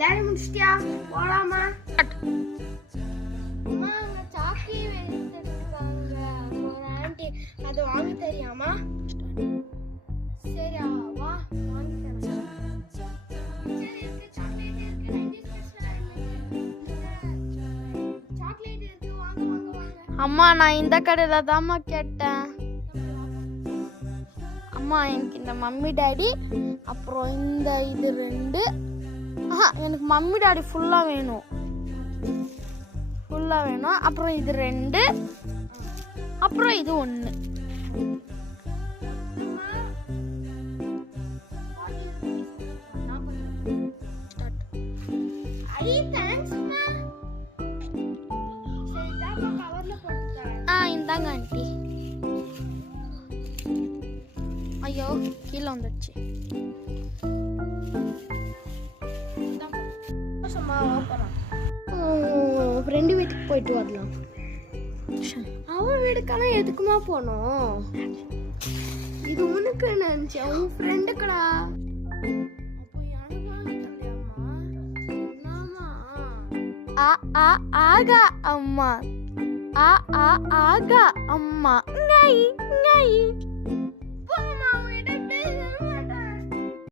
விளையாடி முடிச்சிட்டியா? போலாமா? அம்மா அங்க சாக்கி எடுத்துருக்காங்க ஒரு ஆண்டி, அது வாங்கி தெரியாமா? சரி வா வாங்கி தரேன். சரி இருக்கு, சாக்லேட் இருக்கு, 90s சாக்லேட் இருக்கு, வாங்க வாங்க வாங்க. அம்மா நான் இந்த கடையில தாம்மா கேட்டேன். அம்மா எனக்கு இந்த மம்மி டாடி அப்புறம் இந்த இது 2. எனக்கு மம்மி டாடி ஃபுல்லாக வேணும், அப்புறம் இது 2, அப்புறம் இது 1. இந்தாங்க ஆண்டி. ஐயோ கீழே வந்துடுச்சு. ஃப்ரெண்டு வீட்டுக்கு போயிட்டு வரலாம். அவன் வீட்டுக்கெல்லாம் எதுக்குமா போனோம்? இது உனக்கு நினைச்சு அவன் ஃப்ரெண்டுக்கடா. ஆகா அம்மா, ஆகா அம்மா.